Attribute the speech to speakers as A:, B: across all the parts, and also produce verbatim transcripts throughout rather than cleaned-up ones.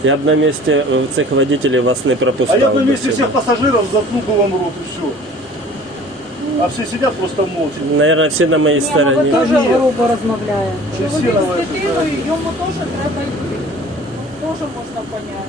A: Я б на місці цих водителів вас не пропускав.
B: А я б на
A: би
B: месте
A: сюди.
B: всех пассажиров заткнул бы вам рот и все. А все сидят просто молча.
A: Наверное, всі на моїй
C: Ні, ну ви
A: стороні.
C: теж
B: Ні.
C: грубо розмовляєте.
B: Чи всі
D: Чоловік
B: на
D: з
B: вашій
D: дитиною,
B: стороні?
D: йому теж треба йти. Теж можна поняти.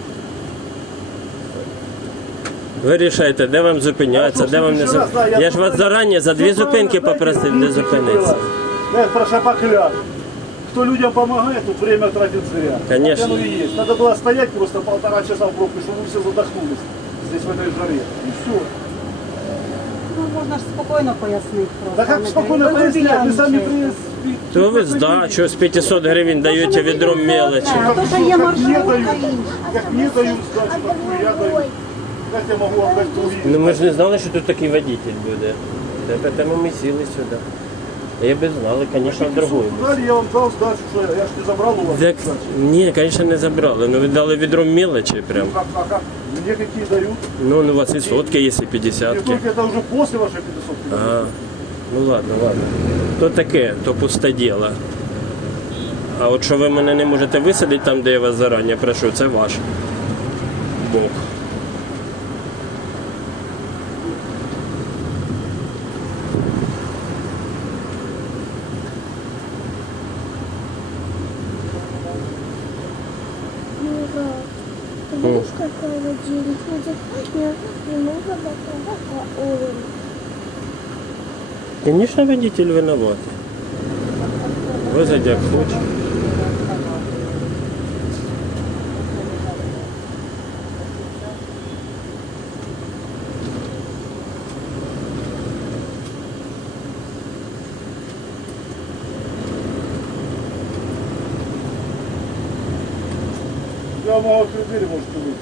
A: Ви рішаєте, де вам зупинятися, де вам не зупинятися. Я ж вас зарані за дві зупинки попросив, де зупинитися.
B: Я про шапокляк. Кто людям помогает, то время тратит зря.
A: Конечно.
B: Так оно и есть. Надо было стоять просто полтора часа в пробке, чтобы вы все задохнулись здесь в этой жаре. И все.
C: Ну, можна ж спокійно пояснити просто.
B: Да как
C: не
B: спокойно
C: треба. Ви
B: пояснять, вы сами
C: грубіяничаєте.
B: при...
A: То ви здачу з п'ятисот гривень даєте відром мелочі.
C: А то, що є
B: Как мне
C: маршрутка
B: дают,
C: інша.
B: как мне дают сдачу, такую я даю. Как я могу отдать другие?
A: Ну ми ж не знали, що тут такий водитель буде. Та Тому ми сіли сюди. Я би знали, звісно, другою.
B: Дали, я вам дал сдачу, что я, я ж не забрал у вас
A: Так,
B: сдачу.
A: ні, звісно, не забрали. Ну ви дали відром мелочі прям.
B: Как, как, как? Мне какие дают?
A: Ну, ну у вас і сотки є, і
B: И
A: п'ятдесятки.
B: только это уже после вашей пятисот.
A: Ага. Ну ладно, ладно. То таке, то пусте діло. А от що ви мене не можете висадити там, де я вас зарані прошу, це ваш Бог.
E: Юра, ты знаешь, какой водитель ходит? Не, не могу доказать уровень.
A: Звісно, водитель винуватий. Возить як хоче.
B: Я могу открыть дверь, можете выйти.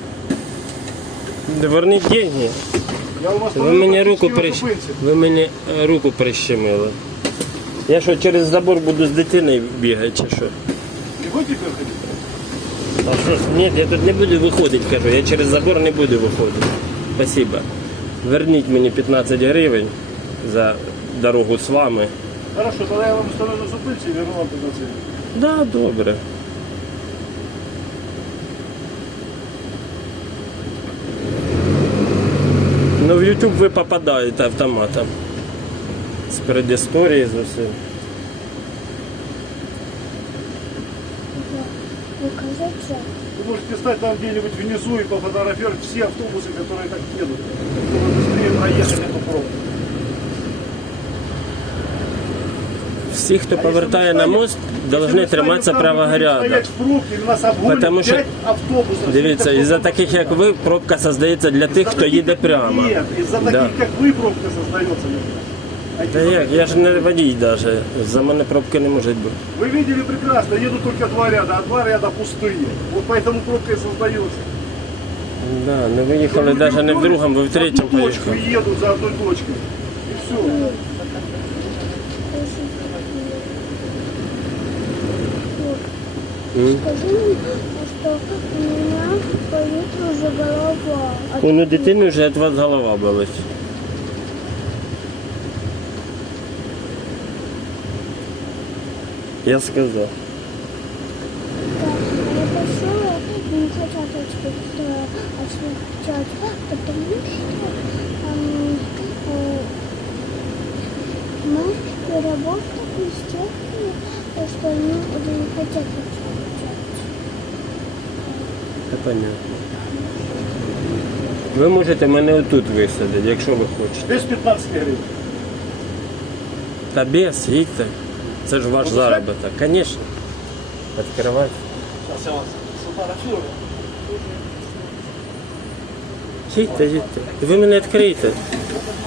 A: Да верніть деньги.
B: Я вам
A: Ви
B: остановил,
A: мені руку
B: отпустил,
A: прищ...
B: зупинці.
A: Ви мені е, руку прищемили. Я що, через забор буду з дитиною бігати чи що?
B: Не будете теперь ходить?
A: А що ж, ні, я тут не буду виходити, кажу, я через забор не буду виходити. Спасибо. Верніть мені п'ятнадцять гривень за дорогу з вами.
B: Хорошо, тогда я вам остановлю на зупинці і верну вам пятнадцать.
A: Да, добре. Ну в YouTube ви попадаєте автоматом. З передісторії з усім.
E: Показать что?
B: Вы можете стать там где-нибудь внизу и пофотографировать все автобусы, которые так едут, чтобы быстрее проехать эту пробку.
A: Всі, хто повертає на мост, повинні триматися правого ряду.
B: Стоять в пробке, нас обгонят
A: Потому що,
B: пять автобусов.
A: дивіться, із-за таких, як ви, пробка создається для тих, хто їде прямо.
B: Нет, из-за таких,
A: Да.
B: как вы, пробка создается. А
A: Та
B: из-за
A: як, я ж не водій навіть, за мене пробки не може бути.
B: Вы видели прекрасно, едут только два ряда, а два ряда пустые. Вот поэтому пробка и создается.
A: Да, не виїхали
B: Люди
A: навіть не в
B: уходят,
A: другому, ви в третьому
B: одну точку
A: поїхали.
B: и едут за одной точкой. И все.
A: М?
E: Скажи мне, что у меня болит уже голова. А
A: У ну, дитини вже від вас голова болить. Я сказав.
E: так, а я пошла и не хотят отвечать, отвечать, потому что эм, э, мы переработали с тех, что они уже не хотят отвечать.
A: Це понятно. Ви можете мене отут висадити, якщо ви хочете.
B: Без пятнадцати гривен.
A: Та без, їдьте. Це ж ваш заробіток. Звісно. Відкривайте.
B: Сейчас я вас сфотографирую.
A: Їдьте, їдьте. Ви мене відкрийте.